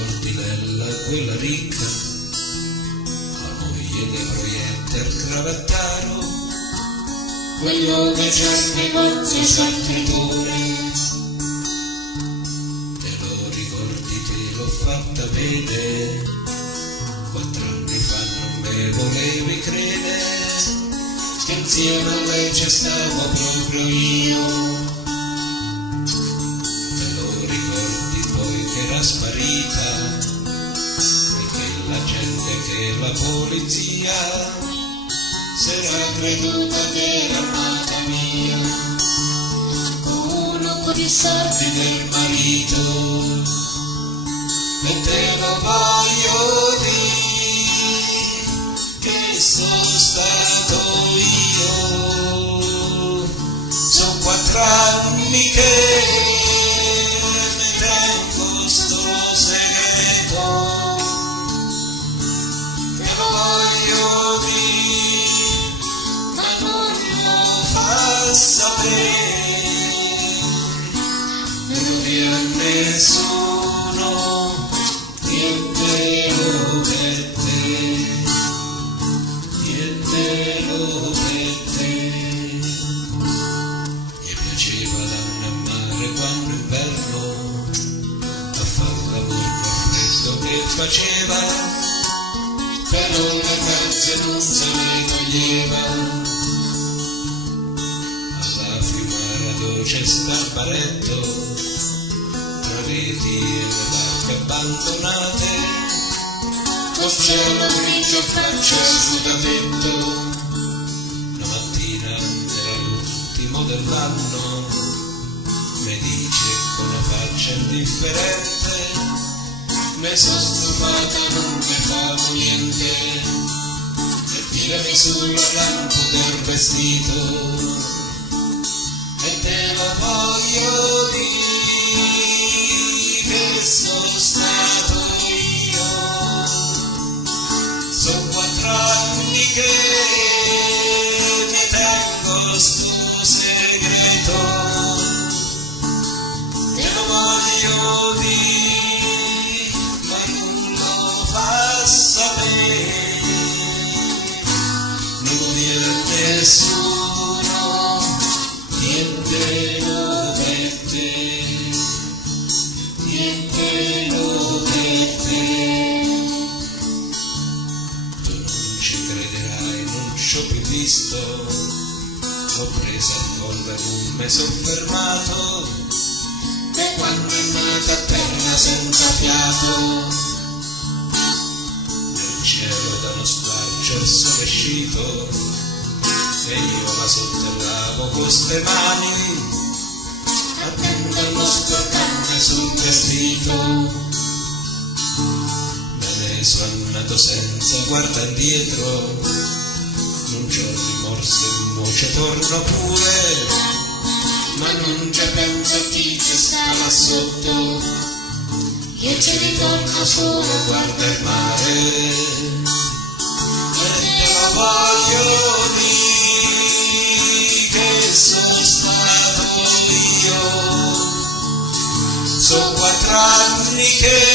ricordi Lella, quella ricca, la moglie di Proietta il cravattaro, quello che c'è il negozio saltritore? Te lo ricordi, te l'ho fatta vedere, 4 anni fa non me volevi credere, che insieme a lei ci stavo proprio io. Sparita, perché la gente che la polizia s'era creduta che era amata mia, con un po' di soldi del marito, e te lo voglio dire che sono stato io. Sono 4 anni che nessuno, nientelo per te, nientelo per te. Mi piaceva l'anno a mare quando inverno, a far l'amore col freddo che faceva, però le calze non se le toglieva. Alla fiumara dolce sta il baretto, reti e le barche abbandonate, col cielo grigio faccia sul tetto. Una mattina era l'ultimo dell'anno, mi dice con una faccia indifferente, mi sono stufata, non ne favo niente, e tirami sulla lampo del vestito, e te lo voglio dire che sono stato io. Sono 4 anni che mi tengo sto segreto, te lo voglio dire ma non lo fa sapere, non lo dire a nessuno, niente lo per te. Nientelo per te. Tu non ci crederai, non ci ho più visto, l'ho presa al collo e non mi son fermato, e quando è nata a terra senza fiato, nel cielo da uno squarcio il sole è uscito, e io la sotterravo con queste mani, attendendo scordarmi sul vestito. Me ne sono andato senza guarda indietro, non c'ho rimorsi e mo ci torno pure, ma non ci penso a chi ci sta là sotto, io ci ritorno solo a guarda il mare, e te lo voglio dire che sono stato io. Sono 4 anni che